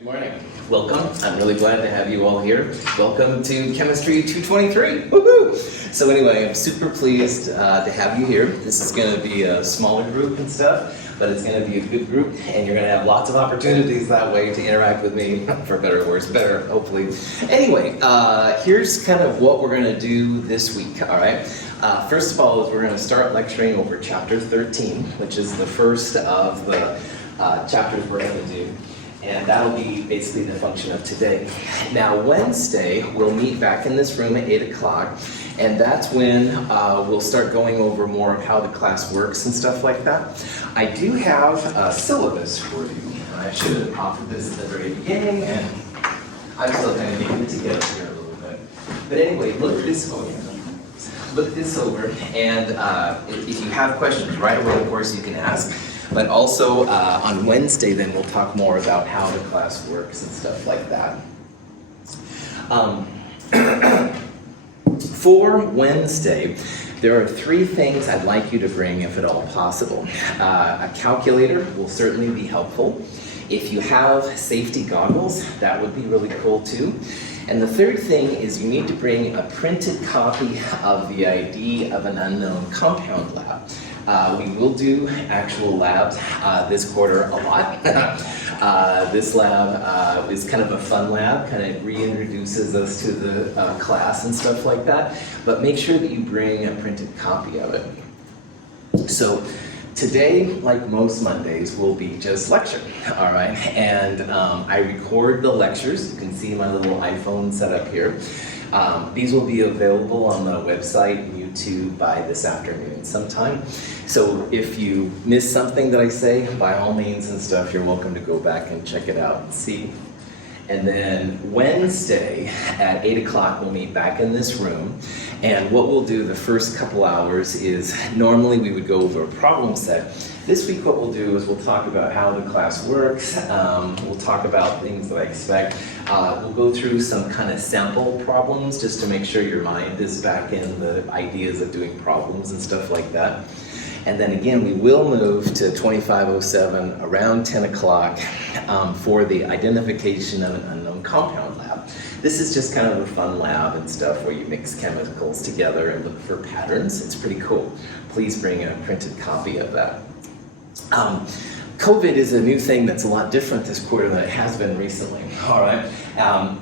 Good morning. Welcome. I'm really glad to have you all here. Welcome to Chemistry 223. Woohoo! So anyway, I'm super pleased to have you here. This is going to be a smaller group and stuff, but it's going to be a good group, and you're going to have lots of opportunities that way to interact with me, for better or worse, better, hopefully. Anyway, here's kind of what we're going to do this week, all right? First of all, is we're going to start lecturing over Chapter 13, which is the first of the chapters we're going to do. And that'll be basically the function of today. Now, Wednesday, we'll meet back in this room at 8 o'clock, and that's when we'll start going over more of how the class works and stuff like that. I do have a syllabus for you. I should have offered this at the very beginning, and I'm still kind of getting it together here a little bit. But anyway, look this over. Look this over, and if you have questions right away, of course, you can ask. But also on Wednesday, then we'll talk more about how the class works and stuff like that. For Wednesday, there are 3 things I'd like you to bring if at all possible. A calculator will certainly be helpful. If you have safety goggles, that would be really cool too. And the third thing is you need to bring a printed copy of the ID of an unknown compound lab. We will do actual labs this quarter a lot. This lab is kind of a fun lab, kind of reintroduces us to the class and stuff like that. But make sure that you bring a printed copy of it. So today, like most Mondays, will be just lecture, all right? And I record the lectures. You can see my little iPhone set up here. These will be available on the website and YouTube by this afternoon sometime. So if you miss something that I say, by all means and stuff, you're welcome to go back and check it out and see. And then Wednesday at 8 o'clock, we'll meet back in this room. And what we'll do the first couple hours is, normally we would go over a problem set. This week what we'll do is we'll talk about how the class works. We'll talk about things that I expect. We'll go through some kind of sample problems just to make sure your mind is back in the ideas of doing problems and stuff like that. And then again, we will move to 2507 around 10 o'clock for the identification of an unknown compound lab. This is just kind of a fun lab and stuff where you mix chemicals together and look for patterns. It's pretty cool. Please bring a printed copy of that. COVID is a new thing that's a lot different this quarter than it has been recently, all right?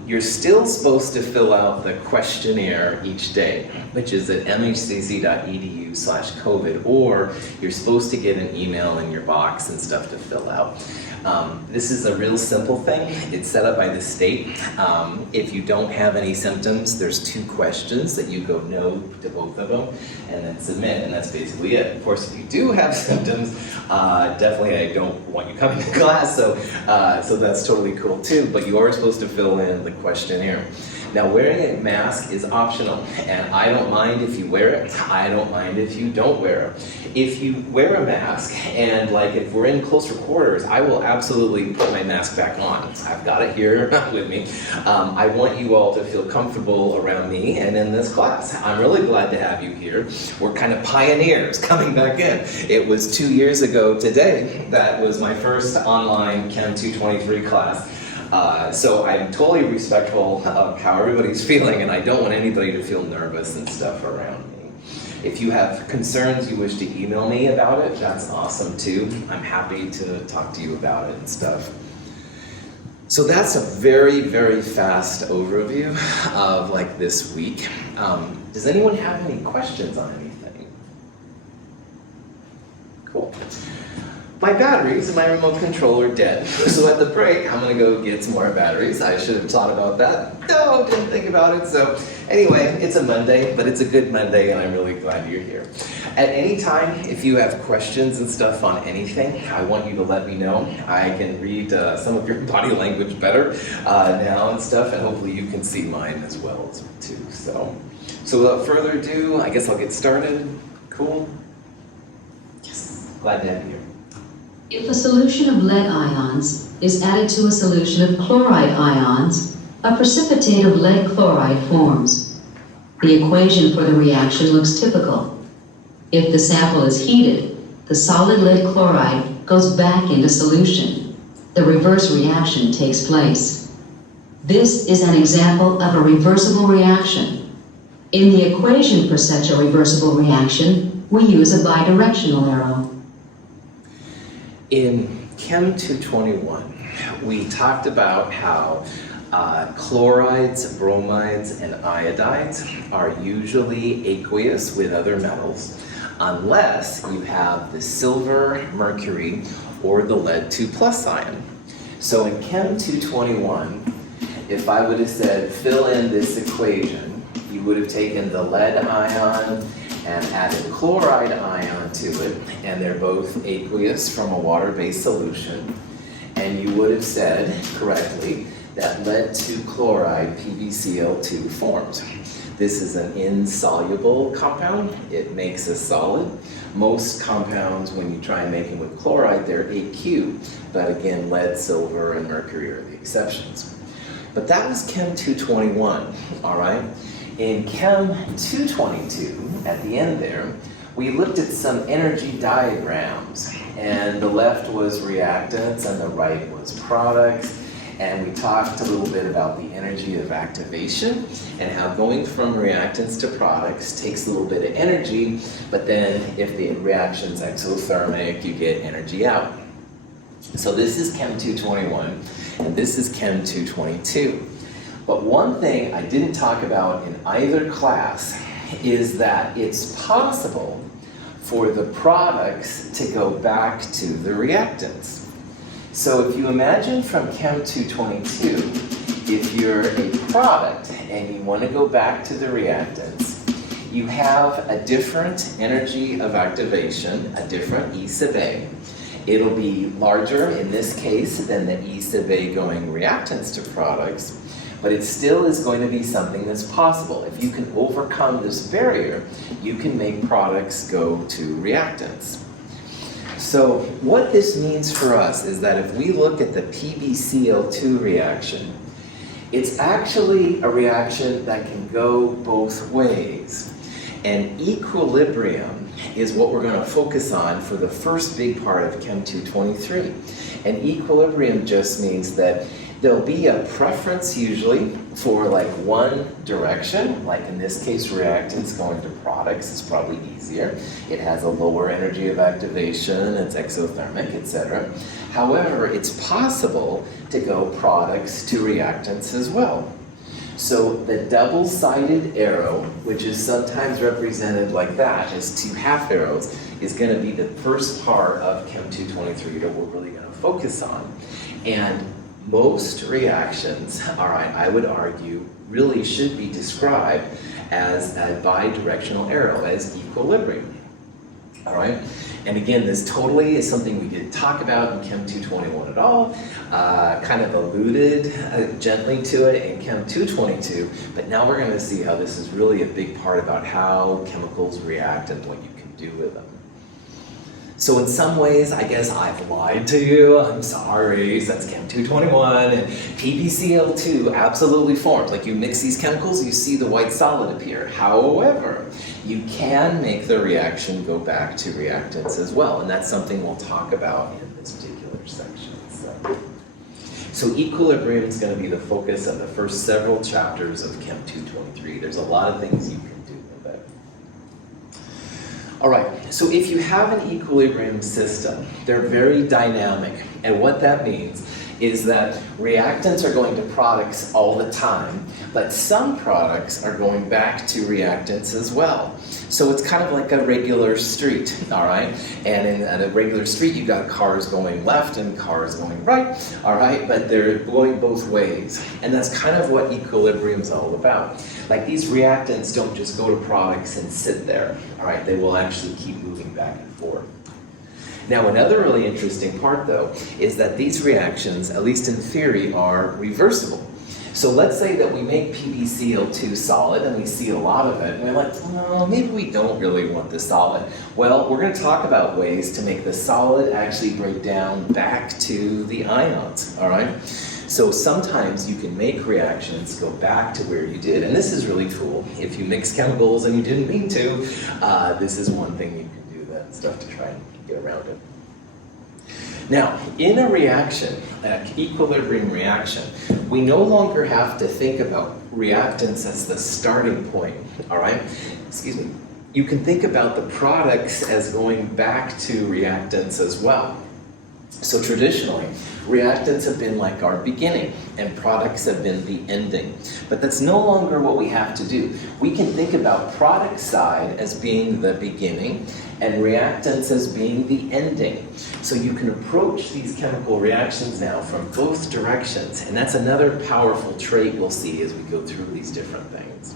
You're still supposed to fill out the questionnaire each day, which is at mhcc.edu/COVID, or you're supposed to get an email in your box and stuff to fill out. This is a real simple thing. It's set up by the state. If you don't have any symptoms, there's 2 questions that you go no to both of them and then submit, and that's basically it. Of course, if you do have symptoms, definitely I don't want you coming to class, so that's totally cool too, but you are supposed to fill in the questionnaire. Now, wearing a mask is optional, and I don't mind if you wear it. I don't mind if you don't wear it. If you wear a mask, and like if we're in closer quarters, I will absolutely put my mask back on. I've got it here with me. I want you all to feel comfortable around me and in this class. I'm really glad to have you here. We're kind of pioneers coming back in. It was 2 years ago today that was my first online Chem 223 class. So I'm totally respectful of how everybody's feeling, and I don't want anybody to feel nervous and stuff around me. If you have concerns you wish to email me about it, that's awesome too. I'm happy to talk to you about it and stuff. So that's a very, very fast overview of like this week. Does anyone have any questions on anything? Cool. My batteries and my remote control are dead. So at the break, I'm gonna go get some more batteries. I should have thought about that. No, didn't think about it. So anyway, it's a Monday, but it's a good Monday, and I'm really glad you're here. At any time, if you have questions and stuff on anything, I want you to let me know. I can read some of your body language better now and stuff, and hopefully you can see mine as well too. So without further ado, I guess I'll get started. Cool? Yes, glad to have you here. If a solution of lead ions is added to a solution of chloride ions, a precipitate of lead chloride forms. The equation for the reaction looks typical. If the sample is heated, the solid lead chloride goes back into solution. the reverse reaction takes place. This is an example of a reversible reaction. In the equation for such a reversible reaction, we use a bidirectional arrow. In Chem 221, we talked about how chlorides, bromides, and iodides are usually aqueous with other metals, unless you have the silver, mercury, or the lead 2+ ion. So in Chem 221, if I would have said fill in this equation, you would have taken the lead ion and added chloride ion to it, and they're both aqueous from a water-based solution. And you would have said correctly that lead 2 chloride PbCl2 forms. This is an insoluble compound. It makes a solid. Most compounds, when you try and make them with chloride, they're aqueous. But again, lead, silver, and mercury are the exceptions. But that was Chem 221, all right? In Chem 222, at the end there, we looked at some energy diagrams. And the left was reactants and the right was products. And we talked a little bit about the energy of activation and how going from reactants to products takes a little bit of energy, but then if the reaction's exothermic, you get energy out. So this is Chem 221, and this is Chem 222. But one thing I didn't talk about in either class is that it's possible for the products to go back to the reactants. So if you imagine from Chem 222, if you're a product and you want to go back to the reactants, you have a different energy of activation, a different E sub A. It'll be larger in this case than the E sub A going reactants to products, but it still is going to be something that's possible. If you can overcome this barrier, you can make products go to reactants. So what this means for us is that if we look at the PbCl2 reaction, it's actually a reaction that can go both ways. And equilibrium is what we're going to focus on for the first big part of Chem 223. And equilibrium just means that there'll be a preference usually for like one direction, like in this case reactants going to products is probably easier. It has a lower energy of activation, it's exothermic, etc. However, it's possible to go products to reactants as well. So the double-sided arrow, which is sometimes represented like that as two half arrows, is going to be the first part of Chem 223 that we're really going to focus on. And most reactions, all right, I would argue, really should be described as a bidirectional arrow, as equilibrium. All right? And again, this totally is something we didn't talk about in Chem 221 at all, kind of alluded gently to it in Chem 222, but now we're going to see how this is really a big part about how chemicals react and what you can do with them. So in some ways, I guess I've lied to you. I'm sorry. So that's Chem 221. And PbCl2 absolutely forms. Like you mix these chemicals, you see the white solid appear. However, you can make the reaction go back to reactants as well. And that's something we'll talk about in this particular section. So equilibrium is going to be the focus of the first several chapters of Chem 223. There's a lot of things you can do with it. All right, so if you have an equilibrium system, they're very dynamic. And what that means is that reactants are going to products all the time, but some products are going back to reactants as well. So it's kind of like a regular street, all right? And in a regular street, you've got cars going left and cars going right, all right? But they're going both ways. And that's kind of what equilibrium is all about. Like these reactants don't just go to products and sit there, all right? They will actually keep moving back and forth. Now, another really interesting part, though, is that these reactions, at least in theory, are reversible. So let's say that we make PbCl2 solid and we see a lot of it, and we're like, well, maybe we don't really want the solid. Well, we're going to talk about ways to make the solid actually break down back to the ions, all right? So sometimes you can make reactions go back to where you did, and this is really cool. If you mix chemicals and you didn't mean to, this is one thing you can do that stuff to try and get around it. Now, in a reaction, an equilibrium reaction, we no longer have to think about reactants as the starting point, all right? Excuse me. You can think about the products as going back to reactants as well. So traditionally, reactants have been like our beginning and products have been the ending. But that's no longer what we have to do. We can think about product side as being the beginning and reactants as being the ending. So you can approach these chemical reactions now from both directions. And that's another powerful trait we'll see as we go through these different things.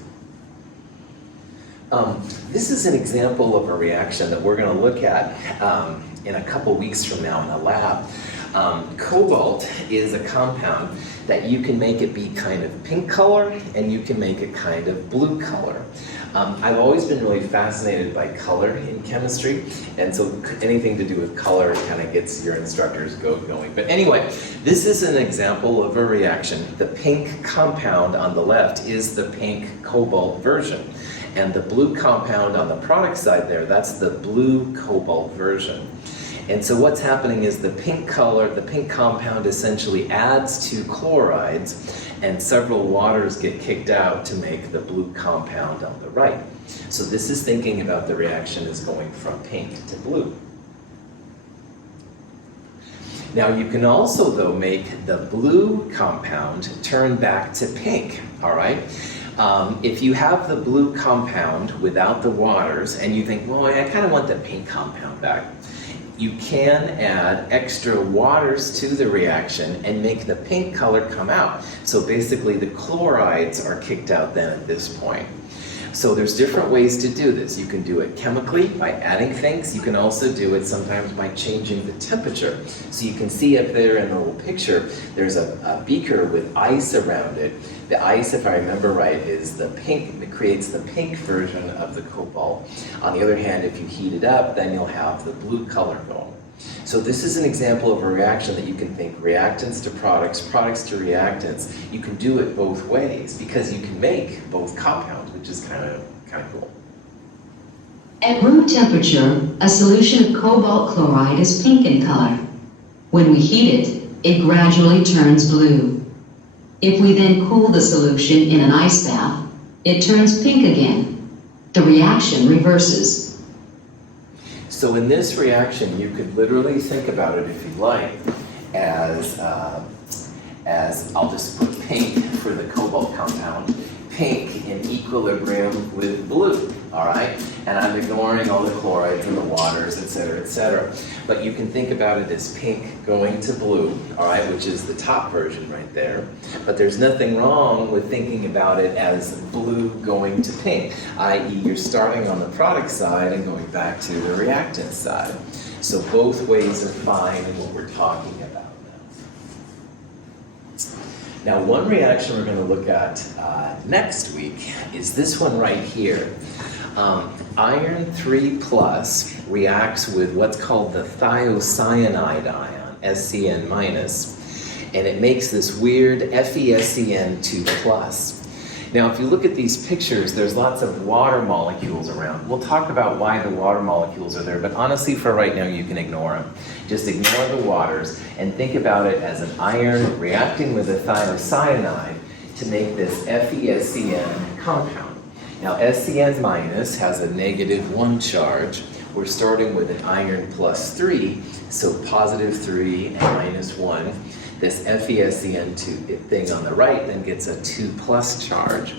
This is an example of a reaction that we're going to look at in a couple weeks from now in the lab. Cobalt is a compound that you can make it be kind of pink color and you can make it kind of blue color. I've always been really fascinated by color in chemistry, and so anything to do with color kind of gets your instructors going. But anyway, this is an example of a reaction. The pink compound on the left is the pink cobalt version. And the blue compound on the product side there, that's the blue cobalt version. And so what's happening is the pink color, the pink compound essentially adds to chlorides and several waters get kicked out to make the blue compound on the right. So this is thinking about the reaction as going from pink to blue. Now you can also though make the blue compound turn back to pink, all right? If you have the blue compound without the waters and you think, well, I kind of want the pink compound back, you can add extra waters to the reaction and make the pink color come out. So basically the chlorides are kicked out then at this point. So there's different ways to do this. You can do it chemically by adding things. You can also do it sometimes by changing the temperature. So you can see up there in the little picture, there's a beaker with ice around it. The ice, if I remember right, is the pink, it creates the pink version of the cobalt. On the other hand, if you heat it up, then you'll have the blue color going. So this is an example of a reaction that you can think reactants to products, products to reactants. You can do it both ways because you can make both compounds, which is kind of cool. At room temperature, a solution of cobalt chloride is pink in color. When we heat it, it gradually turns blue. If we then cool the solution in an ice bath, it turns pink again. The reaction reverses. So in this reaction, you could literally think about it, if you like, as I'll just put pink for the cobalt compound, pink in equilibrium with blue, all right? And I'm ignoring all the chlorides and the waters, et cetera, but you can think about it as pink going to blue, all right, which is the top version right there. But there's nothing wrong with thinking about it as blue going to pink, i.e. you're starting on the product side and going back to the reactant side. So both ways are fine in what we're talking about. Now, one reaction we're going to look at next week is this one right here. Iron 3 plus reacts with what's called the thiocyanide ion, SCN minus, and it makes this weird FeSCN2 plus. Now, if you look at these pictures, there's lots of water molecules around. We'll talk about why the water molecules are there, but honestly, for right now, you can ignore them. Just ignore the waters and think about it as an iron reacting with a thiocyanide to make this FeSCN compound. Now, SCN minus has a -1 charge. We're starting with an iron +3, so +3 and -1. This FeSCN2 thing on the right then gets a 2+ charge.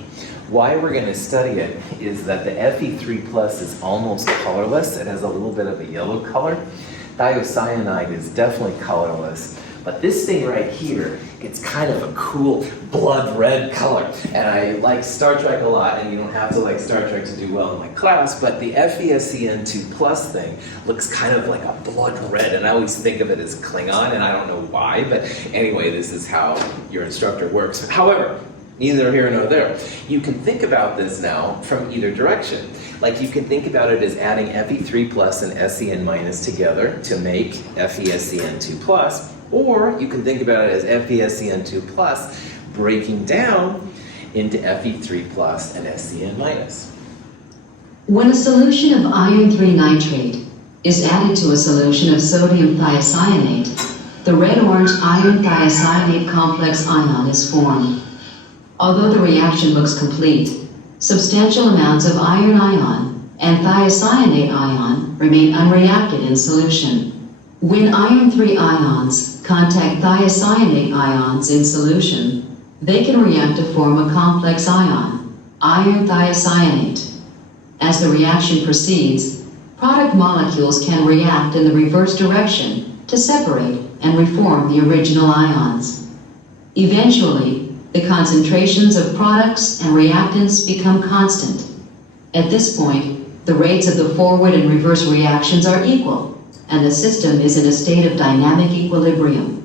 Why we're going to study it is that the Fe3+ is almost colorless. It has a little bit of a yellow color. Thiocyanide is definitely colorless. But this thing right here gets kind of a cool blood red color. And I like Star Trek a lot, and you don't have to like Star Trek to do well in my class, but the FeSCN2+ thing looks kind of like a blood red, and I always think of it as Klingon, and I don't know why, but anyway, this is how your instructor works. However, neither here nor there. You can think about this now from either direction. Like you can think about it as adding Fe3+ and SCN- together to make FeSCN2+, or you can think about it as FeSCN2+ breaking down into Fe3+ and SCN-. When a solution of iron 3 nitrate is added to a solution of sodium thiocyanate, the red-orange iron thiocyanate complex ion is formed. Although the reaction looks complete, substantial amounts of iron ion and thiocyanate ion remain unreacted in solution. When iron 3 ions contact thiocyanate ions in solution, they can react to form a complex ion, iron thiocyanate. As the reaction proceeds, product molecules can react in the reverse direction to separate and reform the original ions. Eventually, the concentrations of products and reactants become constant. At this point, the rates of the forward and reverse reactions are equal, and the system is in a state of dynamic equilibrium.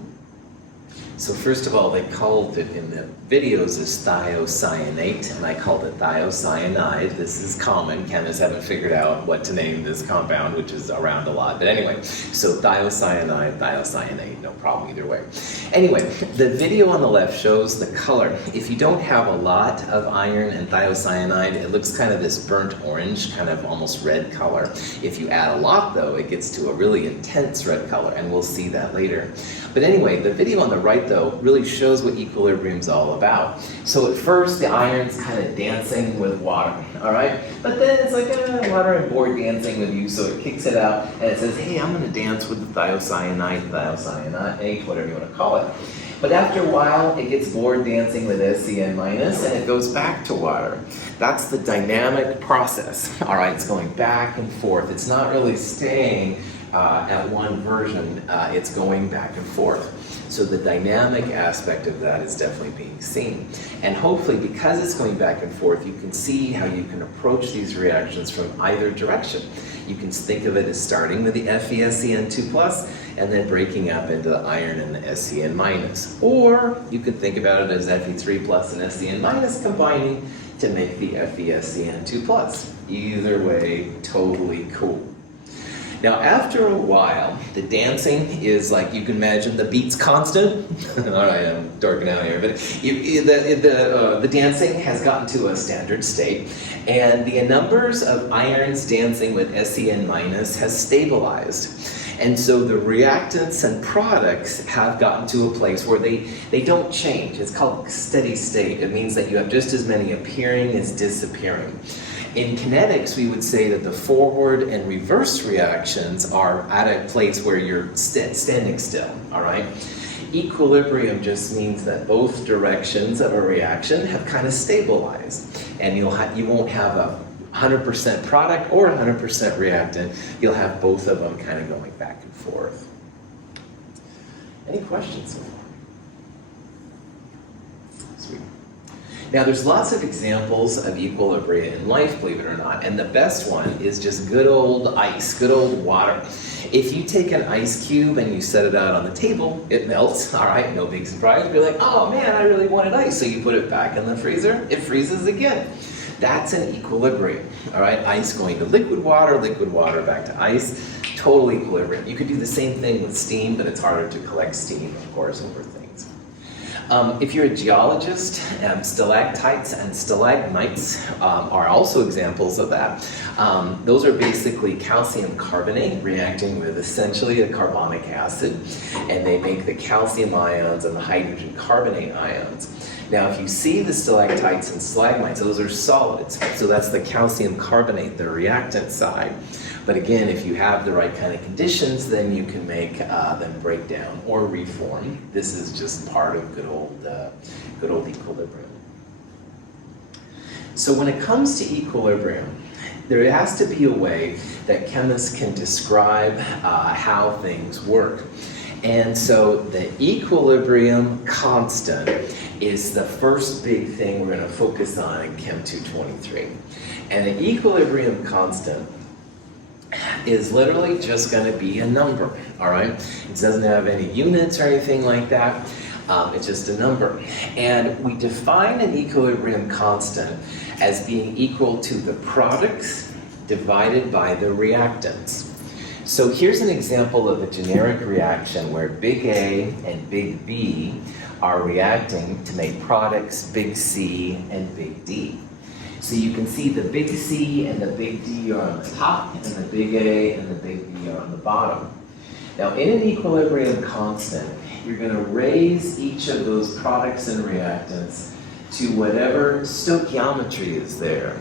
So first of all, they called it in the videos as thiocyanate, and I called it thiocyanide. This is common. Chemists haven't figured out what to name this compound, which is around a lot. But anyway, so thiocyanide, thiocyanate, no problem either way. Anyway, the video on the left shows the color. If you don't have a lot of iron and thiocyanide, it looks kind of this burnt orange, kind of almost red color. If you add a lot, though, it gets to a really intense red color, and we'll see that later. But anyway, the video on the right, though, really shows what equilibrium's all about. So at first, the iron's kind of dancing with water, all right? But then it's like, water and board dancing with you, so it kicks it out, and it says, hey, I'm gonna dance with the thiocyanate, whatever you wanna call it. But after a while, it gets bored dancing with SCN minus, and it goes back to water. That's the dynamic process, all right? It's going back and forth. It's not really staying at one version, it's going back and forth. So the dynamic aspect of that is definitely being seen. And hopefully, because it's going back and forth, you can see how you can approach these reactions from either direction. You can think of it as starting with the FeSCN2+, and then breaking up into the iron and the SCN minus. Or you could think about it as Fe3+ and SCN minus combining to make the FeSCN2+. Either way, totally cool. Now, after a while, the dancing is like, you can imagine the beat's constant. All right, I'm dorking out here, but the dancing has gotten to a standard state, and the numbers of ions dancing with SCN minus has stabilized. And so the reactants and products have gotten to a place where they don't change. It's called steady state. It means that you have just as many appearing as disappearing. In kinetics, we would say that the forward and reverse reactions are at a place where you're standing still, all right? Equilibrium just means that both directions of a reaction have kind of stabilized, and you won't have a 100% product or 100% reactant. You'll have both of them kind of going back and forth. Any questions so far? Sweet. Now, there's lots of examples of equilibria in life, believe it or not, and the best one is just good old ice, good old water. If you take an ice cube and you set it out on the table, it melts, all right, no big surprise. You'll be like, oh man, I really wanted ice. So you put it back in the freezer, it freezes again. That's an equilibrium, all right? Ice going to liquid water back to ice, total equilibrium. You could do the same thing with steam, but it's harder to collect steam, of course, over things. If you're a geologist, stalactites and stalagmites are also examples of that. Those are basically calcium carbonate reacting with essentially a carbonic acid, and they make the calcium ions and the hydrogen carbonate ions. Now, if you see the stalactites and stalagmites, those are solids, so that's the calcium carbonate, the reactant side. But again, if you have the right kind of conditions, then you can make them break down or reform. This is just part of good old equilibrium. So when it comes to equilibrium, there has to be a way that chemists can describe how things work. And so the equilibrium constant is the first big thing we're going to focus on in Chem 223. And the equilibrium constant is literally just going to be a number, all right? It doesn't have any units or anything like that. It's just a number. And we define an equilibrium constant as being equal to the products divided by the reactants. So here's an example of a generic reaction where big A and big B are reacting to make products big C and big D. So you can see the big C and the big D are on the top, and the big A and the big B are on the bottom. Now, in an equilibrium constant, you're going to raise each of those products and reactants to whatever stoichiometry is there.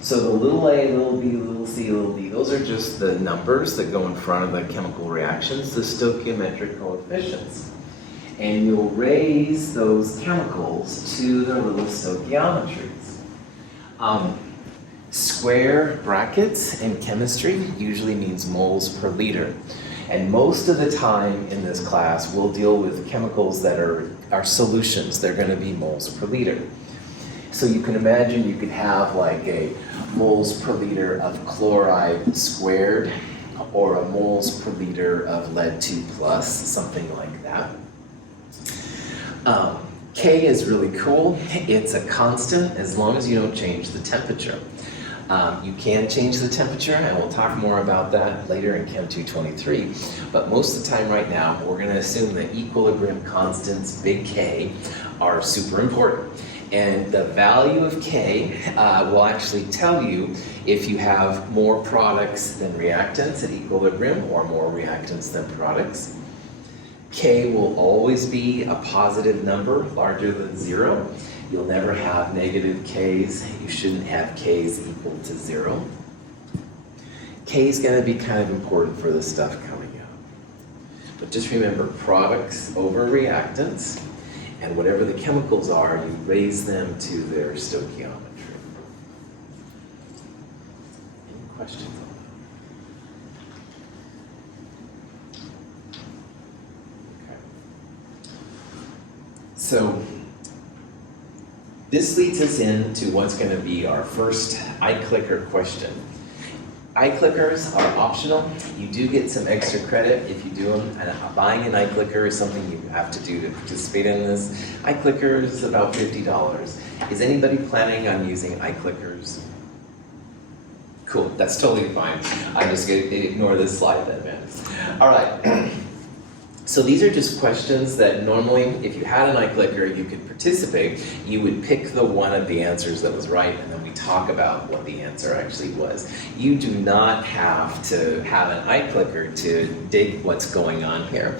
So the little a, little b, little c, little d, those are just the numbers that go in front of the chemical reactions, the stoichiometric coefficients. And you'll raise those chemicals to their little stoichiometries. Square brackets in chemistry usually means moles per liter. And most of the time in this class, we'll deal with chemicals that are solutions. They're going to be moles per liter. So you can imagine you could have like a moles per liter of chloride squared or a moles per liter of lead 2 plus, something like that. K is really cool. It's a constant as long as you don't change the temperature. You can change the temperature, and we'll talk more about that later in Chem 223. But most of the time right now, we're going to assume that equilibrium constants, big K, are super important. And the value of K will actually tell you if you have more products than reactants at equilibrium or more reactants than products. K will always be a positive number larger than 0. You'll never have negative Ks. You shouldn't have Ks equal to 0. K is going to be kind of important for the stuff coming out. But just remember products over reactants, and whatever the chemicals are, you raise them to their stoichiometry. Any questions on that? Okay. So, this leads us into what's going to be our first iClicker question. iClickers are optional. You do get some extra credit if you do them. And buying an iClicker is something you have to do to participate in this. iClicker is about $50. Is anybody planning on using iClickers? Cool, that's totally fine. I'm just going to ignore this slide then, man. All right. So these are just questions that normally, if you had an iClicker, you could participate. You would pick the one of the answers that was right, and then we talk about what the answer actually was. You do not have to have an iClicker to dig what's going on here.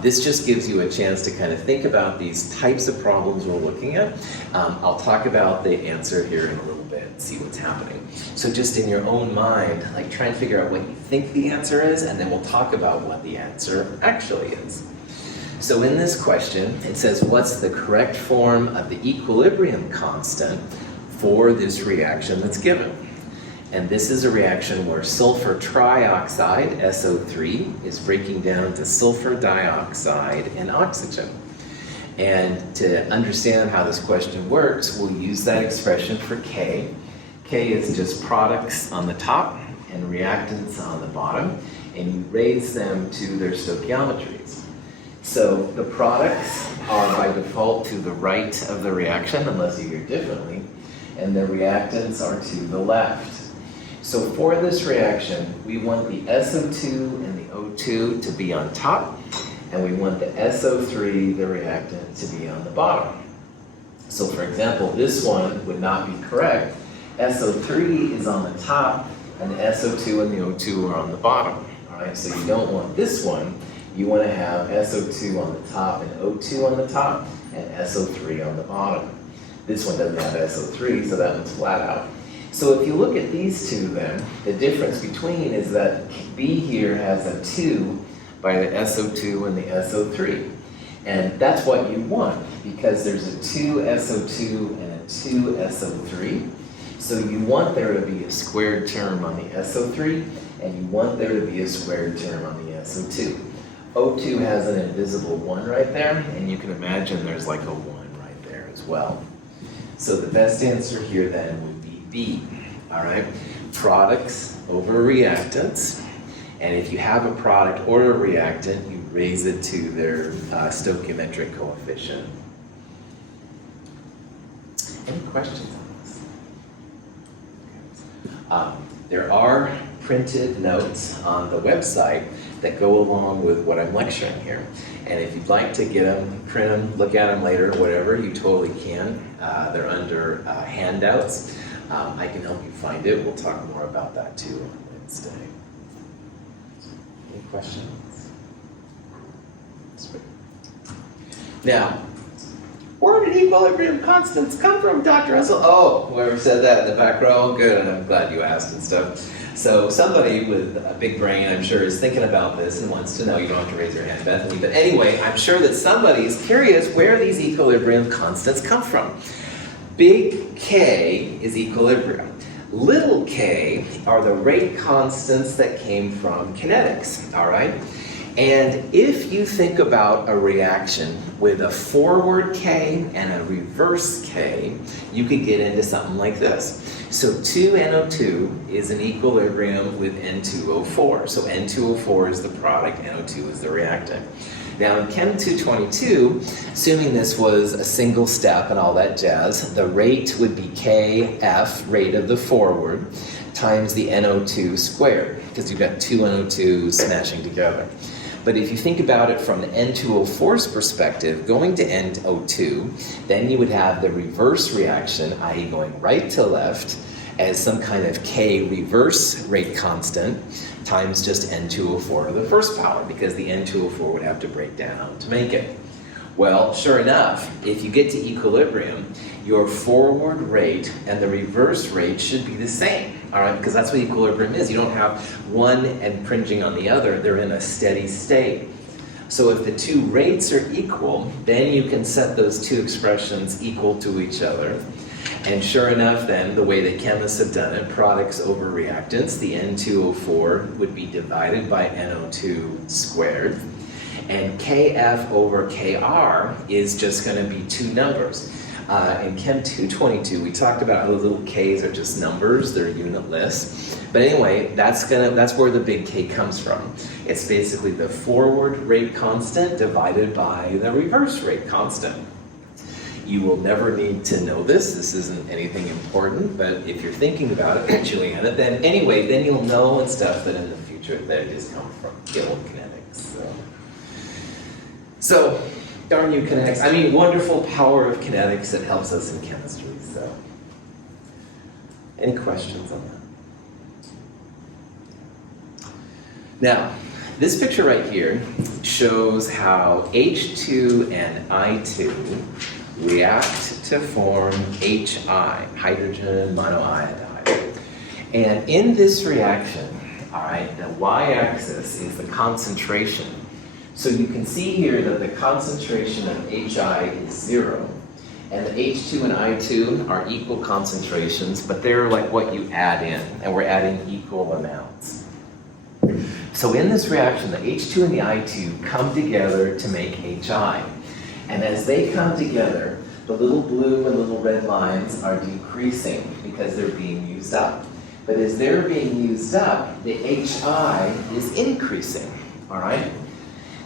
This just gives you a chance to kind of think about these types of problems we're looking at. I'll talk about the answer here in a little bit and see what's happening. So just in your own mind, like try and figure out what you think the answer is, and then we'll talk about what the answer actually is. So in this question, it says, what's the correct form of the equilibrium constant for this reaction that's given? And this is a reaction where sulfur trioxide, SO3, is breaking down to sulfur dioxide and oxygen. And to understand how this question works, we'll use that expression for K. K is just products on the top and reactants on the bottom, and you raise them to their stoichiometries. So the products are by default to the right of the reaction, unless you hear differently, and the reactants are to the left. So for this reaction, we want the SO2 and the O2 to be on top, and we want the SO3, the reactant, to be on the bottom. So for example, this one would not be correct. SO3 is on the top, and the SO2 and the O2 are on the bottom. All right, so you don't want this one. You want to have SO2 on the top and O2 on the top, and SO3 on the bottom. This one doesn't have SO3, so that one's flat out. So if you look at these two then, the difference between is that B here has a 2 by the SO2 and the SO3. And that's what you want, because there's a 2 SO2 and a 2 SO3. So you want there to be a squared term on the SO3, and you want there to be a squared term on the SO2. O2 has an invisible 1 right there, and you can imagine there's like a 1 right there as well. So the best answer here then would be B, all right? Products over reactants, and if you have a product or a reactant, you raise it to their stoichiometric coefficient. Any questions on this? There are printed notes on the website that go along with what I'm lecturing here. And if you'd like to get them, print them, look at them later, whatever, you totally can. They're under handouts. I can help you find it. We'll talk more about that too on Wednesday. Any questions? Now, where did equilibrium constants come from, Dr. Russell? Oh, whoever said that in the back row, good, and I'm glad you asked and stuff. So somebody with a big brain, I'm sure, is thinking about this and wants to know. You don't have to raise your hand, Bethany. But anyway, I'm sure that somebody is curious where these equilibrium constants come from. Big K is equilibrium. Little k are the rate constants that came from kinetics, all right? And if you think about a reaction with a forward K and a reverse K, you could get into something like this. So 2NO2 is in equilibrium with N2O4. So N2O4 is the product, NO2 is the reactant. Now in Chem 222, assuming this was a single step and all that jazz, the rate would be Kf, rate of the forward, times the NO2 squared, because you've got two NO2s smashing together. But if you think about it from the N2O4's perspective, going to NO2, then you would have the reverse reaction, i.e. going right to left, as some kind of K reverse rate constant times just N2O4 to the first power, because the N2O4 would have to break down to make it. Well, sure enough, if you get to equilibrium, your forward rate and the reverse rate should be the same, all right? Because that's what equilibrium is. You don't have one impinging on the other. They're in a steady state. So if the two rates are equal, then you can set those two expressions equal to each other. And sure enough, then, the way that chemists have done it, products over reactants, the N2O4 would be divided by NO2 squared. And Kf over Kr is just going to be two numbers. In Chem 222, we talked about how the little k's are just numbers, they're unitless. But anyway, that's where the big K comes from. It's basically the forward rate constant divided by the reverse rate constant. You will never need to know this. This isn't anything important, but if you're thinking about it, Juliana, then anyway, then you'll know and stuff that in the future that it just comes from old kinetics. So, darn you kinetics. I mean, wonderful power of kinetics that helps us in chemistry. So, any questions on that? Now, this picture right here shows how H2 and I2 react to form HI, hydrogen monoiodide. And in this reaction, all right, the y-axis is the concentration. So you can see here that the concentration of HI is 0, and the H2 and I2 are equal concentrations, but they're like what you add in, and we're adding equal amounts. So in this reaction, the H2 and the I2 come together to make HI. And as they come together, the little blue and little red lines are decreasing because they're being used up. But as they're being used up, the HI is increasing, all right?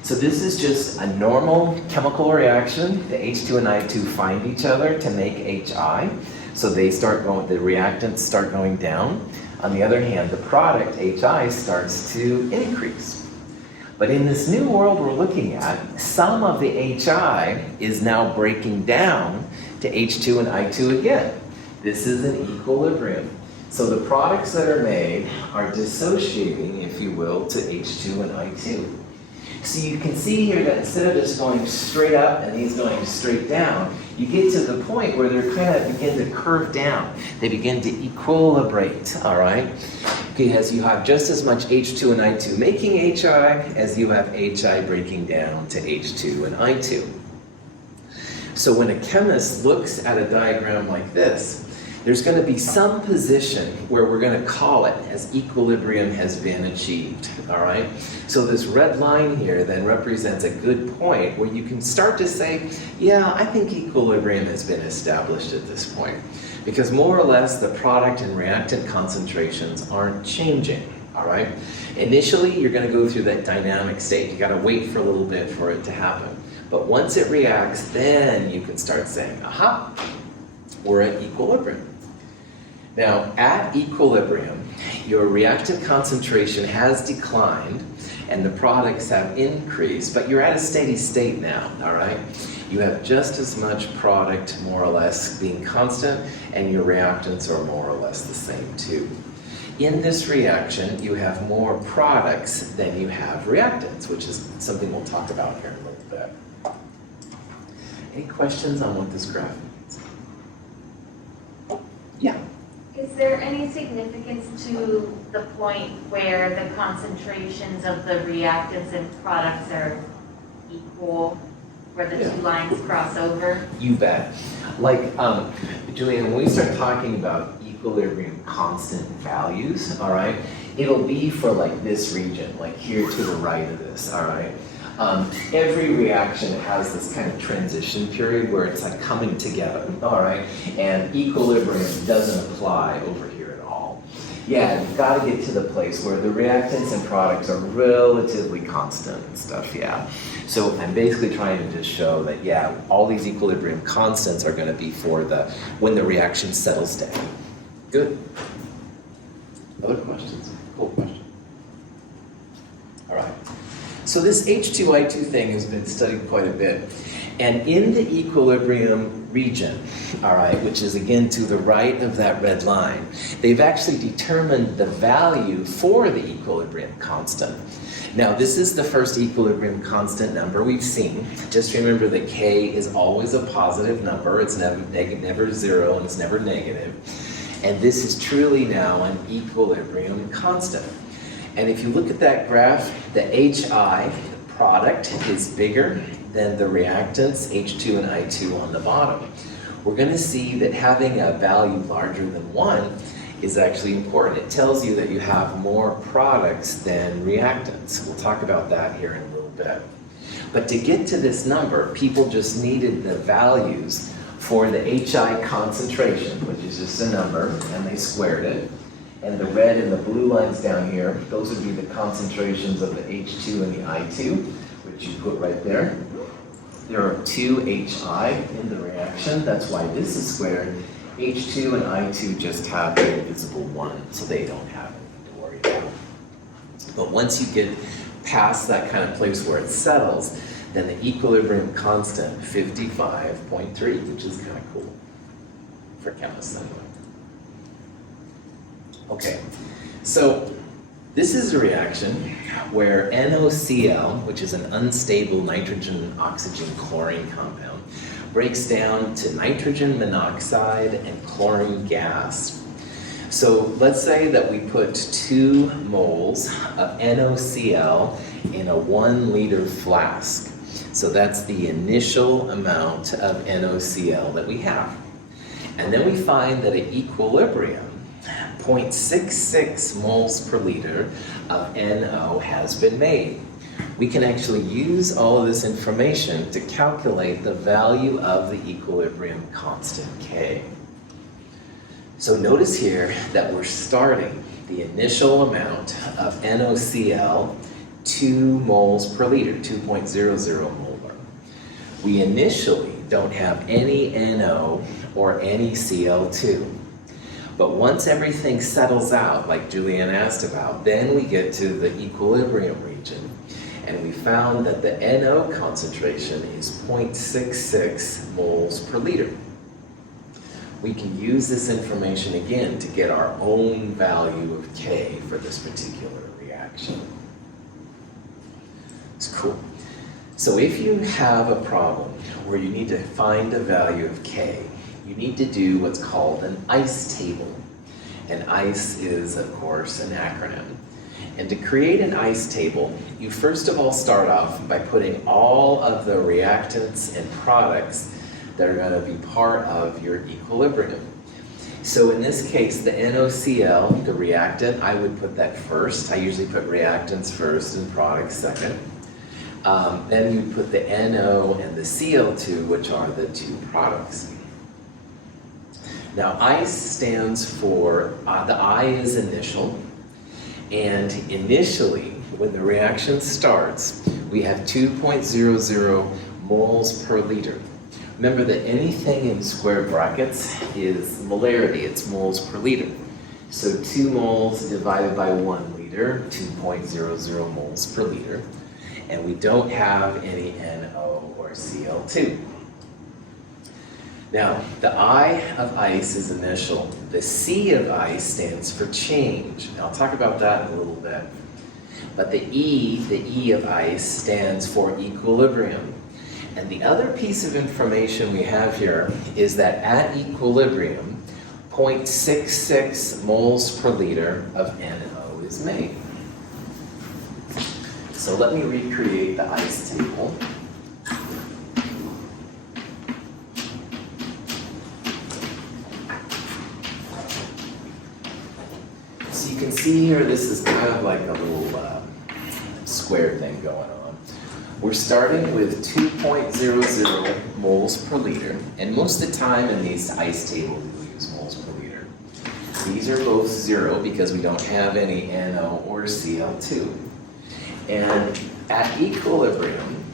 So this is just a normal chemical reaction. The H2 and I2 find each other to make HI. So they start going, the reactants start going down. On the other hand, the product, HI, starts to increase. But in this new world we're looking at, some of the HI is now breaking down to H2 and I2 again. This is an equilibrium. So the products that are made are dissociating, if you will, to H2 and I2. So you can see here that instead of just going straight up and these going straight down, you get to the point where they're kind of begin to curve down. They begin to equilibrate, all right? Because you have just as much H2 and I2 making HI as you have HI breaking down to H2 and I2. So when a chemist looks at a diagram like this, there's going to be some position where we're going to call it as equilibrium has been achieved, all right? So this red line here then represents a good point where you can start to say, yeah, I think equilibrium has been established at this point. Because more or less the product and reactant concentrations aren't changing, all right? Initially, you're going to go through that dynamic state. You got to wait for a little bit for it to happen. But once it reacts, then you can start saying, aha, we're at equilibrium. Now, at equilibrium, your reactant concentration has declined and the products have increased, but you're at a steady state now, all right? You have just as much product, more or less, being constant, and your reactants are more or less the same too. in this reaction, you have more products than you have reactants, which is something we'll talk about here in a little bit. Any questions on what this graph means? Yeah. Is there any significance to the point where the concentrations of the reactants and products are equal, where the two lines cross over? You bet. Like, Julian, when we start talking about equilibrium constant values, all right, it'll be for like this region, like here to the right of this, all right? Every reaction has this kind of transition period where it's like coming together, all right? And equilibrium doesn't apply over here at all. Yeah, you've got to get to the place where the reactants and products are relatively constant and stuff, yeah. So I'm basically trying to just show that, yeah, all these equilibrium constants are going to be for when the reaction settles down. Good. Other questions? Cool question. All right. So this H2I2 thing has been studied quite a bit. And in the equilibrium region, all right, which is again to the right of that red line, they've actually determined the value for the equilibrium constant. Now, this is the first equilibrium constant number we've seen. Just remember that K is always a positive number. It's never zero and it's never negative. And this is truly now an equilibrium constant. And if you look at that graph, the HI product is bigger than the reactants, H2 and I2 on the bottom. We're going to see that having a value larger than 1 is actually important. It tells you that you have more products than reactants. We'll talk about that here in a little bit. But to get to this number, people just needed the values for the HI concentration, which is just a number, and they squared it. And the red and the blue lines down here, those would be the concentrations of the H2 and the I2, which you put right there. There are 2 HI in the reaction, that's why this is squared. H2 and I2 just have the invisible 1, so they don't have anything to worry about. But once you get past that kind of place where it settles, then the equilibrium constant, 55.3, which is kind of cool for chemists anyway. Okay, so this is a reaction where NOCl, which is an unstable nitrogen oxygen chlorine compound, breaks down to nitrogen monoxide and chlorine gas. So let's say that we put 2 moles of NOCl in a 1 liter flask. So that's the initial amount of NOCl that we have. And then we find that at equilibrium, 0.66 moles per liter of NO has been made. We can actually use all of this information to calculate the value of the equilibrium constant K. So notice here that we're starting the initial amount of NOCl 2 moles per liter, 2.00 molar. We initially don't have any NO or any Cl2. But once everything settles out, like Julianne asked about, then we get to the equilibrium region. And we found that the NO concentration is 0.66 moles per liter. We can use this information again to get our own value of K for this particular reaction. It's cool. So if you have a problem where you need to find a value of K, you need to do what's called an ICE table. And ICE is, of course, an acronym. And to create an ICE table, you first of all start off by putting all of the reactants and products that are going to be part of your equilibrium. So in this case, the NOCl, the reactant, I would put that first. I usually put reactants first and products second. Then you put the NO and the Cl2, which are the 2 products. Now, ICE stands for, the I is initial, and initially, when the reaction starts, we have 2.00 moles per liter. Remember that anything in square brackets is molarity, it's moles per liter. So 2 moles divided by 1 liter, 2.00 moles per liter, and we don't have any NO or Cl2. Now, the I of ice is initial. The C of ice stands for change. And I'll talk about that in a little bit. But the E of ice stands for equilibrium. And the other piece of information we have here is that at equilibrium, 0.66 moles per liter of NO is made. So let me recreate the ice table. So you can see here, this is kind of like a little square thing going on. We're starting with 2.00 moles per liter, and most of the time in these ice tables we use moles per liter. These are both 0 because we don't have any NO or Cl2. And at equilibrium,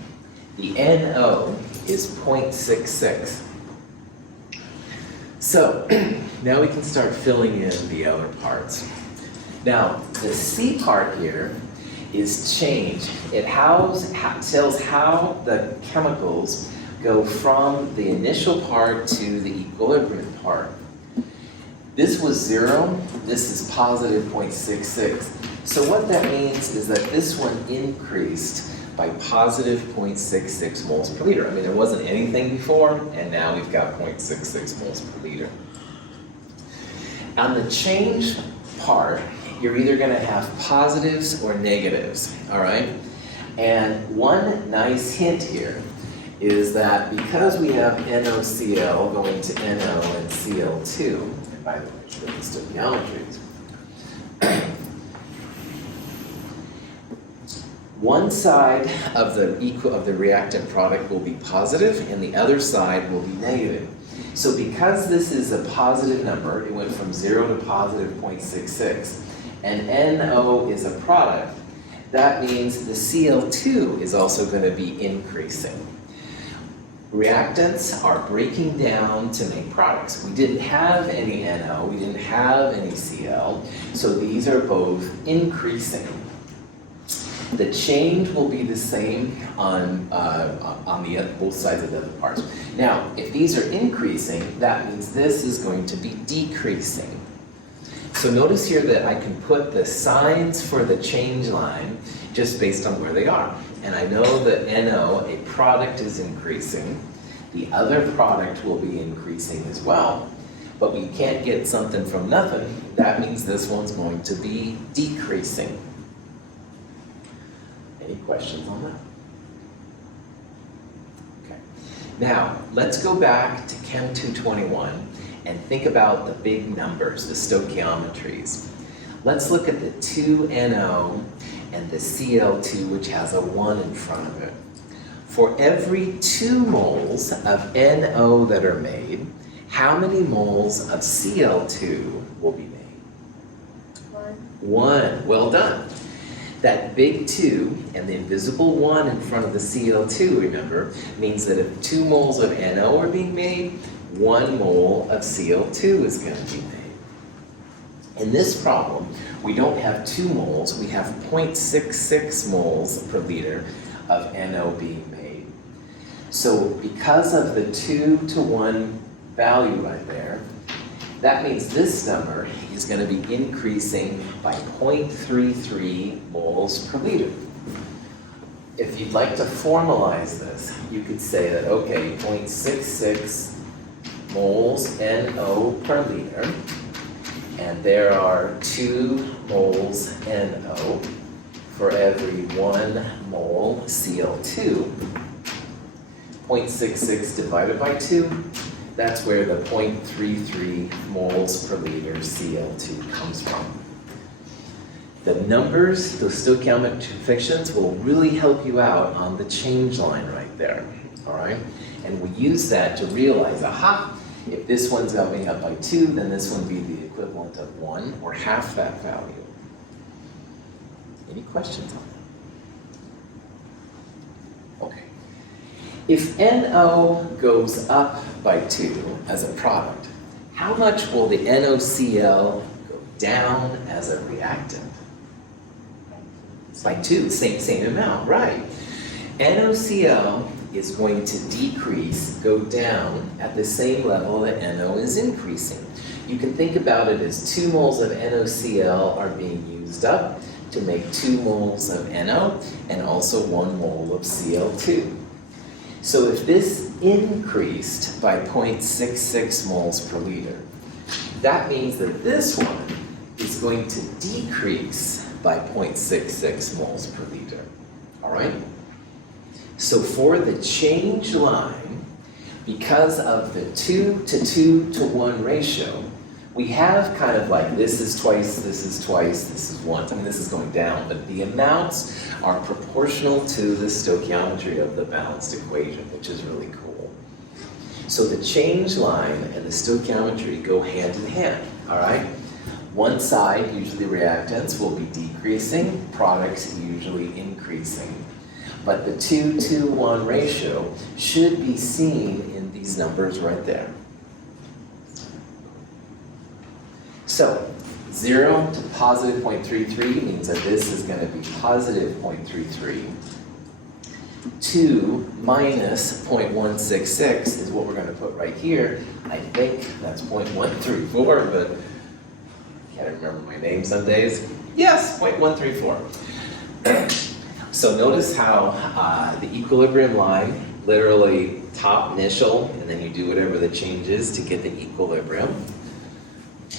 the NO is 0.66. So now we can start filling in the other parts. Now, the C part here is change. It tells how the chemicals go from the initial part to the equilibrium part. This was 0, this is positive 0.66. So what that means is that this one increased by positive 0.66 moles per liter. I mean, there wasn't anything before, and now we've got 0.66 moles per liter. On the change part, you're either going to have positives or negatives, all right? And one nice hint here is that because we have NOCl going to NO and Cl2, and by the way, it's the stoichiometries, one side of the reactant product will be positive and the other side will be negative. So because this is a positive number, it went from 0 to positive 0.66, and NO is a product, that means the Cl2 is also going to be increasing. Reactants are breaking down to make products. We didn't have any NO, we didn't have any Cl, so these are both increasing. The change will be the same on both sides of the other parts. Now, if these are increasing, that means this is going to be decreasing. So notice here that I can put the signs for the change line just based on where they are. And I know that NO, a product, is increasing. The other product will be increasing as well. But we can't get something from nothing. That means this one's going to be decreasing. Any questions on that? Okay. Now, let's go back to Chem 221 and think about the big numbers, the stoichiometries. Let's look at the 2NO and the Cl2, which has a 1 in front of it. For every 2 moles of NO that are made, how many moles of Cl2 will be made? 1. Well done. That big 2 and the invisible 1 in front of the Cl2, remember, means that if 2 moles of NO are being made, 1 mole of Cl2 is going to be made. In this problem, we don't have 2 moles, we have 0.66 moles per liter of NO being made. So because of the 2 to 1 value right there, that means this number is going to be increasing by 0.33 moles per liter. If you'd like to formalize this, you could say that, okay, 0.66 moles NO per liter, and there are 2 moles NO for every 1 mole Cl2. 0.66 divided by 2, that's where the 0.33 moles per liter Cl2 comes from. The numbers, those stoichiometric fictions, will really help you out on the change line right there, all right? And we use that to realize, aha, if this one's going up by 2, then this one would be the equivalent of 1 or half that value. Any questions on that? Okay. If NO goes up by 2 as a product, how much will the NOCl go down as a reactant? It's by 2, same amount, right. NOCl is going to decrease, go down at the same level that NO is increasing. You can think about it as 2 moles of NaCl are being used up to make 2 moles of NO and also 1 mole of Cl2. So if this increased by 0.66 moles per liter, that means that this one is going to decrease by 0.66 moles per liter. All right? So for the change line, because of the 2 to 2 to 1 ratio, we have kind of like this is twice, this is twice, this is 1. I mean, this is going down, but the amounts are proportional to the stoichiometry of the balanced equation, which is really cool. So the change line and the stoichiometry go hand in hand, all right? One side, usually reactants, will be decreasing, products usually increasing. But the 2 to 1 ratio should be seen in these numbers right there. So 0 to positive 0.33 means that this is going to be positive 0.33. 2 minus 0.166 is what we're going to put right here. I think that's 0.134, but I can't remember my name some days. Yes, 0.134. So notice how the equilibrium line, literally top initial, and then you do whatever the change is to get the equilibrium.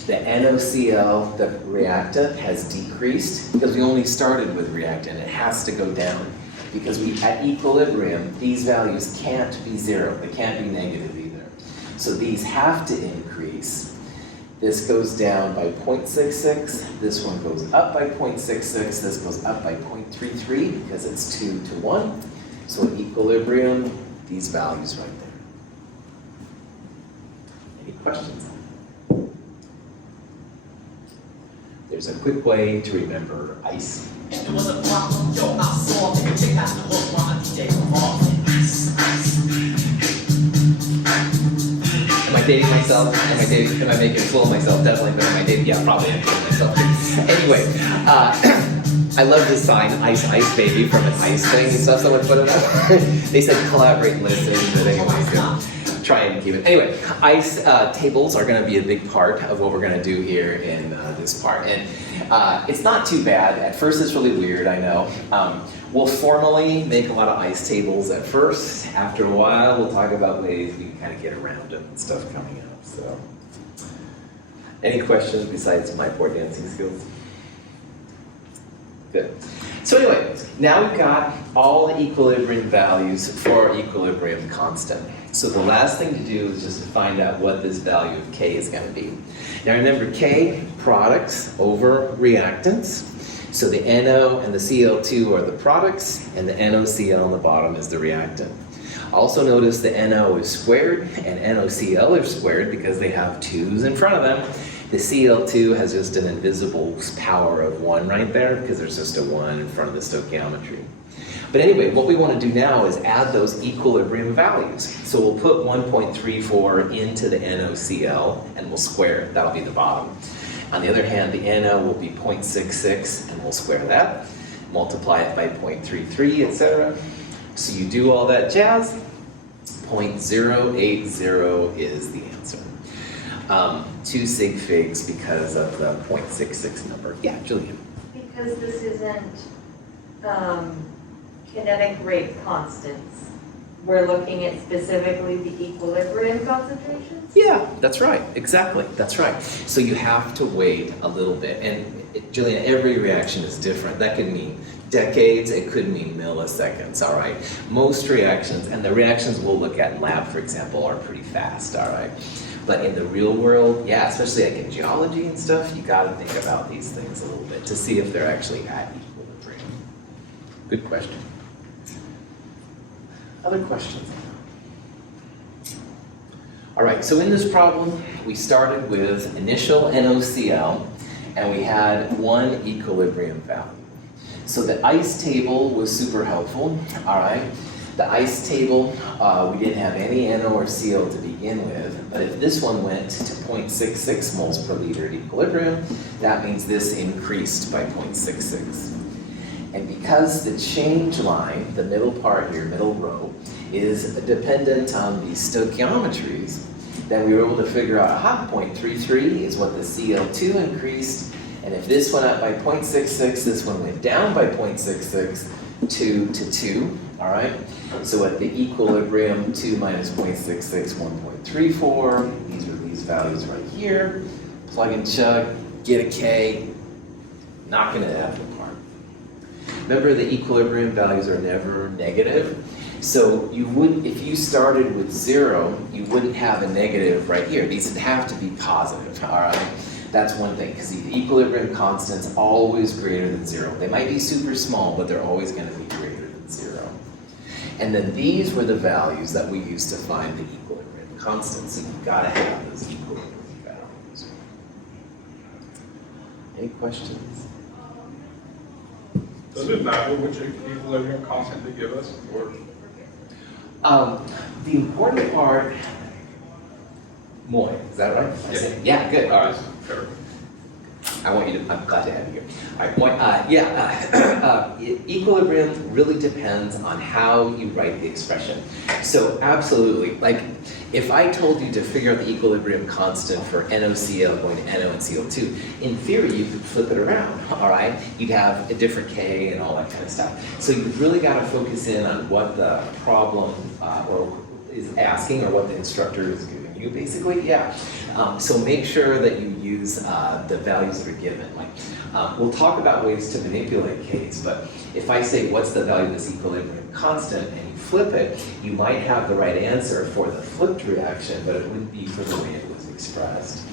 The NaCl, the reactant, has decreased because we only started with reactant. It has to go down because at equilibrium, these values can't be 0. They can't be negative either. So these have to increase. This goes down by 0.66. This one goes up by 0.66. This goes up by 0.33 because it's 2 to 1. So at equilibrium, these values right there. Any questions? There's a quick way to remember ice. It was a problem, yo, I saw the chick has the hook while I DJ off. Am I dating myself? Am I making a fool of myself? Definitely, but am I dating? Yeah, probably I'm dating myself. Anyway, I love this sign, Ice Ice Baby, from an ice thing and stuff. Someone put it up. They said collaborate and listen, but anyway, so try and keep it. Anyway, ice tables are going to be a big part of what we're going to do here in this part. And it's not too bad. At first it's really weird, I know. We'll formally make a lot of ice tables at first. After a while, we'll talk about ways we can kind of get around it and stuff coming up. So, any questions besides my poor dancing skills? Good. So anyway, now we've got all the equilibrium values for our equilibrium constant. So the last thing to do is just to find out what this value of K is going to be. Now remember, K, products over reactants. So the NO and the Cl2 are the products, and the NoCl on the bottom is the reactant. Also notice the NO is squared, and NoCl are squared because they have 2's in front of them. The Cl2 has just an invisible power of 1 right there because there's just a 1 in front of the stoichiometry. But anyway, what we want to do now is add those equilibrium values. So we'll put 1.34 into the NoCl and we'll square it. That'll be the bottom. On the other hand, the NO will be 0.66 and we'll square that. Multiply it by 0.33, etc. So you do all that jazz. 0.080 is the answer. 2 sig figs because of the 0.66 number. Yeah, Julian. Because this isn't kinetic rate constants, we're looking at specifically the equilibrium concentrations? Yeah, that's right. Exactly. That's right. So you have to wait a little bit. And Julian, every reaction is different. That could mean decades. It could mean milliseconds. All right. Most reactions, and the reactions we'll look at in lab, for example, are pretty fast. All right. But in the real world, yeah, especially like in geology and stuff, you got to think about these things a little bit to see if they're actually at equilibrium. Good question. Other questions? All right, so in this problem, we started with initial NoCl, and we had 1 equilibrium value. So the ice table was super helpful, all right? The ice table, we didn't have any NO or Cl to begin with, but if this one went to 0.66 moles per liter at equilibrium, that means this increased by 0.66. And because the change line, the middle part here, middle row, is dependent on the stoichiometries that we were able to figure out, aha, 0.33 is what the Cl2 increased, and if this went up by 0.66, this one went down by 0.66, 2 to 2, all right? So at the equilibrium, 2 minus 0.66, 1.34, these are these values right here, plug and chug, get a K, knocking it out of the park. Remember, the equilibrium values are never negative. So you wouldn't, if you started with 0, you wouldn't have a negative right here. These would have to be positive, all right? That's one thing, because the equilibrium constant's always greater than 0. They might be super small, but they're always going to be greater than 0. And then these were the values that we used to find the equilibrium constant. So you've got to have those equilibrium values. Any questions? Does it matter which equilibrium constant they give us? Or The important part, Moy, is that right? Yeah. Yeah, good. All right. Fair. I want you to, I'm glad to have you here. All right, equilibrium really depends on how you write the expression. So absolutely, like if I told you to figure out the equilibrium constant for NOCl going to NO and CO2, in theory you could flip it around, all right? You'd have a different K and all that kind of stuff. So you've really got to focus in on what the problem or is asking or what the instructor is giving you, basically, yeah. So make sure that you use the values that are given. Like, we'll talk about ways to manipulate K's, but if I say what's the value of this equilibrium constant and you flip it, you might have the right answer for the flipped reaction, but it wouldn't be for the way it was expressed.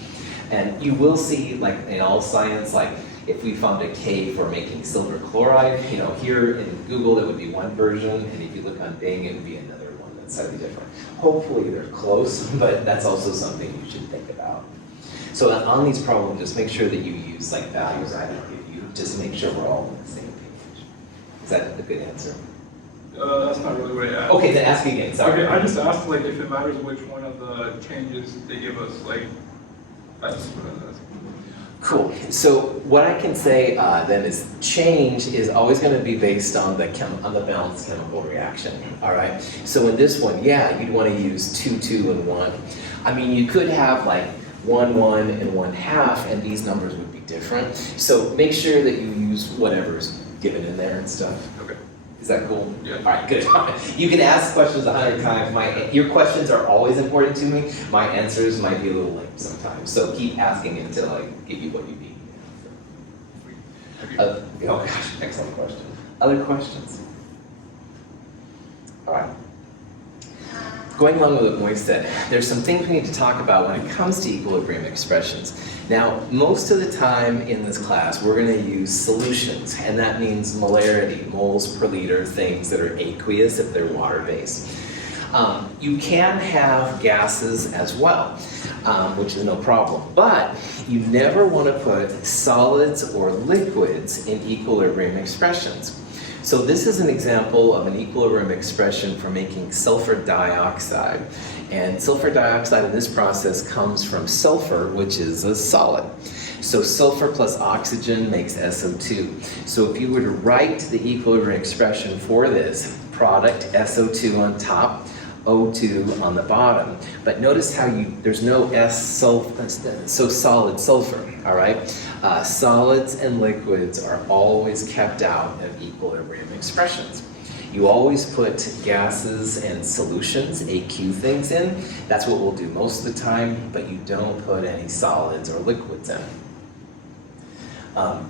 And you will see, like in all science, like if we found a K for making silver chloride, you know, here in Google it would be one version, and if you look on Bing it would be another one that's slightly different. Hopefully they're close, but that's also something you should think about. So on these problems, just make sure that you use like values I don't give you, just to make sure we're all on the same page. Is that a good answer? That's not really what I asked. Okay, then ask again, sorry. Okay, I just asked like if it matters which one of the changes they give us, like, that's what I was asking. Cool. So what I can say then is change is always going to be based on the balanced chemical reaction. All right. So in this one, yeah, you'd want to use 2, 2, and 1. I mean, you could have like 1, 1, and 1/2, and these numbers would be different. So make sure that you use whatever's given in there and stuff. Okay. Is that cool? Yeah. All right, good. You can ask questions 100 times. Your questions are always important to me. My answers might be a little lame sometimes. So keep asking until I give you what you need. Oh gosh, excellent question. Other questions? All right. Going along with what Moy said, there's some things we need to talk about when it comes to equilibrium expressions. Now, most of the time in this class, we're going to use solutions, and that means molarity, moles per liter, things that are aqueous if they're water-based. You can have gases as well, which is no problem, but you never want to put solids or liquids in equilibrium expressions. So this is an example of an equilibrium expression for making sulfur dioxide. And sulfur dioxide in this process comes from sulfur, which is a solid. So sulfur plus oxygen makes SO2. So if you were to write the equilibrium expression for this product, SO2 on top, O2 on the bottom. But notice how there's no so solid sulfur, all right? Solids and liquids are always kept out of equilibrium expressions. You always put gases and solutions, AQ things in. That's what we'll do most of the time, but you don't put any solids or liquids in.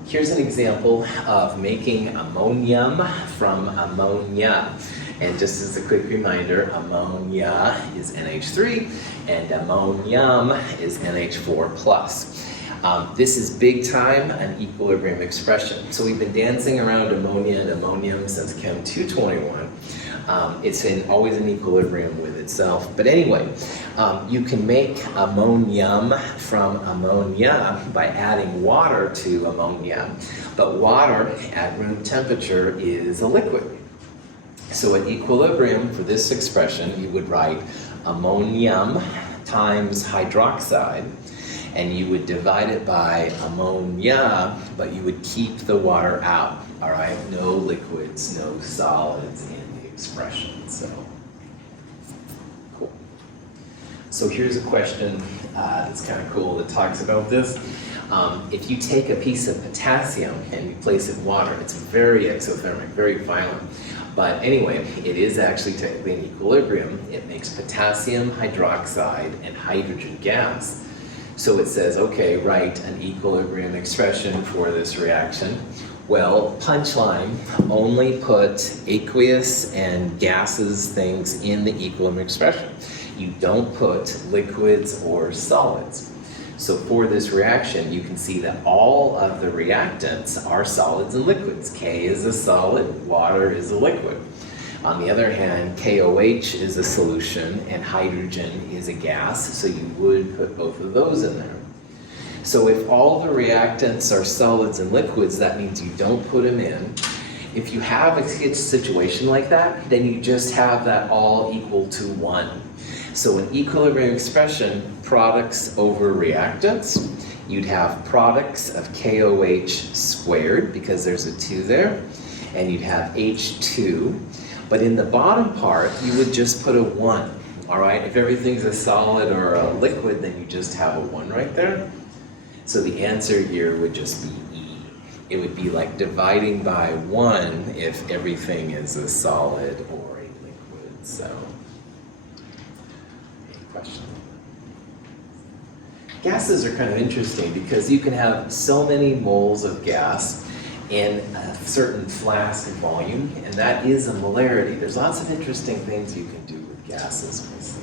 Here's an example of making ammonium from ammonia. And just as a quick reminder, ammonia is NH3 and ammonium is NH4+. This is big time an equilibrium expression. So we've been dancing around ammonia and ammonium since Chem 221. It's always in equilibrium with itself. But anyway, you can make ammonium from ammonia by adding water to ammonia. But water at room temperature is a liquid. So at equilibrium for this expression, you would write ammonium times hydroxide, and you would divide it by ammonia, but you would keep the water out, all right? No liquids, no solids in the expression, so. So here's a question that's kind of cool that talks about this. If you take a piece of potassium and you place it in water, it's very exothermic, very violent. But anyway, it is actually technically in equilibrium. It makes potassium hydroxide and hydrogen gas. So it says, okay, write an equilibrium expression for this reaction. Well, punchline, only put aqueous and gases things in the equilibrium expression. You don't put liquids or solids. So for this reaction, you can see that all of the reactants are solids and liquids. K is a solid, water is a liquid. On the other hand, KOH is a solution and hydrogen is a gas, so you would put both of those in there. So if all the reactants are solids and liquids, that means you don't put them in. If you have a situation like that, then you just have that all equal to 1. So in equilibrium expression, products over reactants, you'd have products of KOH squared, because there's a 2 there, and you'd have H2. But in the bottom part, you would just put a 1, all right? If everything's a solid or a liquid, then you just have a 1 right there. So the answer here would just be E. It would be like dividing by 1 if everything is a solid or a liquid, so. Any questions? Gases are kind of interesting because you can have so many moles of gas in a certain flask of volume, and that is a molarity. There's lots of interesting things you can do with gases, we'll see.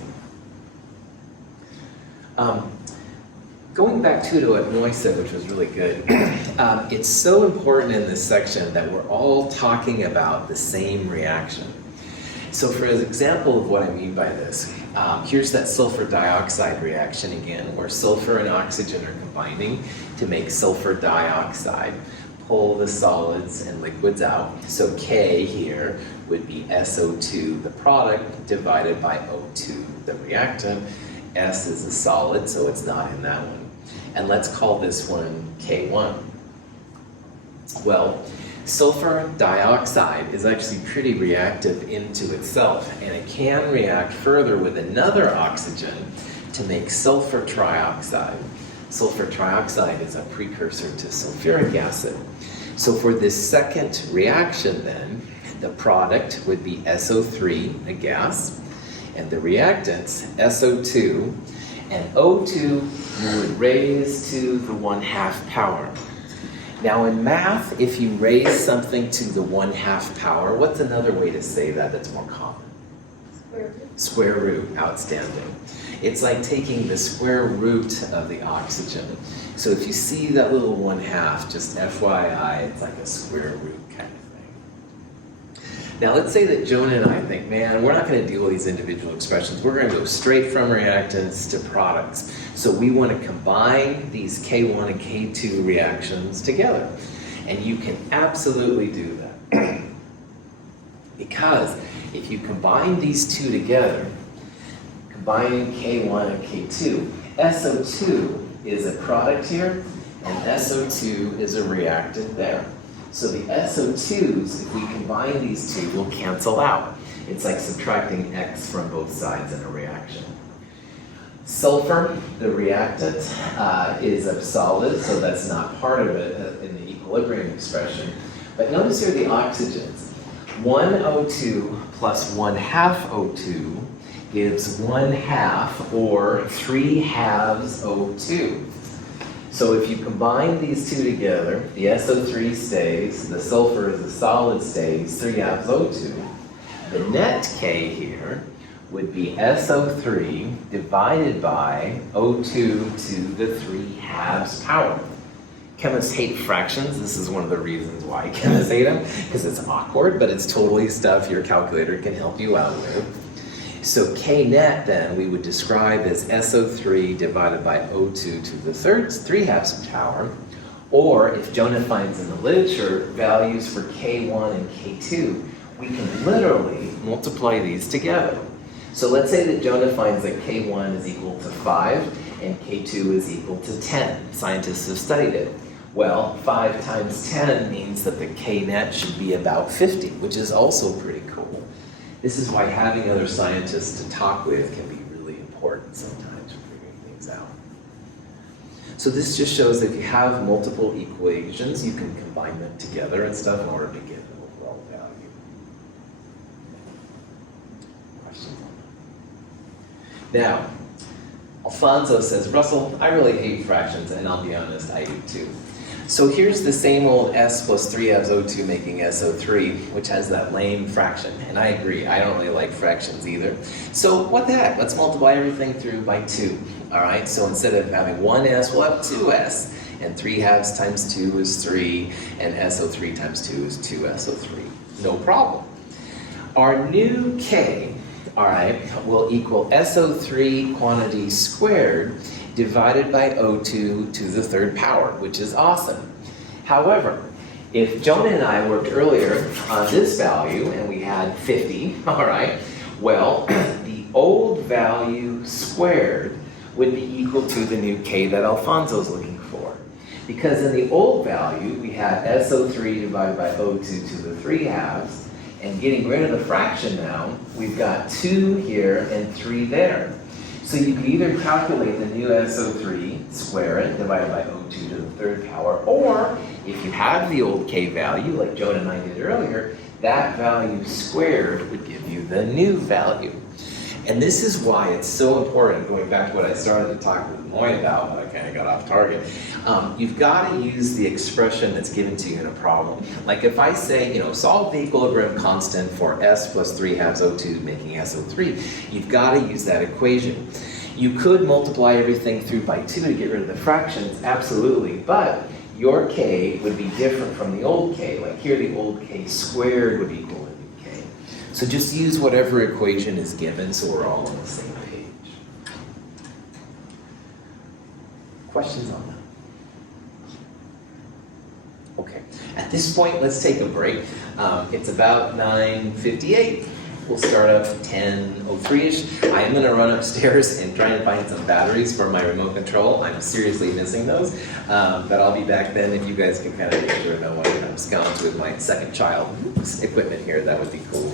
Going back to what Noy said, which was really good, it's so important in this section that we're all talking about the same reaction. So for an example of what I mean by this, here's that sulfur dioxide reaction again, where sulfur and oxygen are combining to make sulfur dioxide. Pull the solids and liquids out. So K here would be SO2, the product, divided by O2, the reactant. S is a solid, so it's not in that one. And let's call this one K1. Well, sulfur dioxide is actually pretty reactive into itself, and it can react further with another oxygen to make sulfur trioxide. Sulfur trioxide is a precursor to sulfuric acid. So for this second reaction then, the product would be SO3, a gas, and the reactants, SO2, and O2 you would raise to the 1/2 power. Now in math, if you raise something to the 1/2 power, what's another way to say that that's more common? Square root. Square root, outstanding. It's like taking the square root of the oxygen. So if you see that little 1/2, just FYI, it's like a square root kind of thing. Now let's say that Jonah and I think, man, we're not going to deal with these individual expressions. We're going to go straight from reactants to products. So we want to combine these K1 and K2 reactions together. And you can absolutely do that. Because if you combine these two together, combining K1 and K2, SO2 is a product here, and SO2 is a reactant there. So the SO2s, if we combine these two, will cancel out. It's like subtracting X from both sides in a reaction. Sulfur, the reactant, is a solid, so that's not part of it in the equilibrium expression. But notice here the oxygens. 1 O2 plus 1/2 O2 gives 1/2 or 3/2 O2. So if you combine these two together, the SO3 stays, the sulfur as a solid stays, 3/2 O2. The net K here would be SO3 divided by O2 to the 3/2 power. Chemists hate fractions. This is one of the reasons why chemists hate them, because it's awkward, but it's totally stuff your calculator can help you out with. So K net then we would describe as SO3 divided by O2 to the 3/2 power, or if Jonah finds in the literature values for K1 and K2, we can literally multiply these together. So let's say that Jonah finds that K1 is equal to 5 and K2 is equal to 10. Scientists have studied it. Well, 5 times 10 means that the K net should be about 50, which is also pretty cool. This is why having other scientists to talk with can be really important sometimes. So this just shows that if you have multiple equations, you can combine them together and stuff in order to get an overall value. Questions on that? Now, Alfonso says, Russell, I really hate fractions, and I'll be honest, I do too. So here's the same old S plus 3 halves O2 making SO3, which has that lame fraction. And I agree, I don't really like fractions either. So what the heck, let's multiply everything through by 2. All right, so instead of having 1S, we'll have 2S. And 3 halves times 2 is 3, and SO3 times 2 is 2SO3. No problem. Our new K, all right, will equal SO3 quantity squared divided by O2 to the third power, which is awesome. However, if Jonah and I worked earlier on this value and we had 50, all right, well, the old value squared would be equal to the new K that Alfonso's looking for. Because in the old value, we had SO3 divided by O2 to the 3 halves, and getting rid of the fraction now, we've got 2 here and 3 there. So you could either calculate the new SO3, square it, divided by O2 to the third power, or if you have the old K value, like Jonah and I did earlier, that value squared would give you the new value. And this is why it's so important, going back to what I started to talk with Moy about, but I kind of got off target. You've got to use the expression that's given to you in a problem. Like if I say, solve the equilibrium constant for S plus 3 halves O2 making SO3, you've got to use that equation. You could multiply everything through by 2 to get rid of the fractions, absolutely, but your K would be different from the old K. Like here, the old K squared would equal the new K. So just use whatever equation is given so we're all on the same page. Questions on that? Okay, at this point, let's take a break. It's about 9:58. We'll start up 10:03-ish. I am gonna run upstairs and try and find some batteries for my remote control. I'm seriously missing those, but I'll be back then. If you guys can kind of make sure no one comes gone with my second child's equipment here, that would be cool.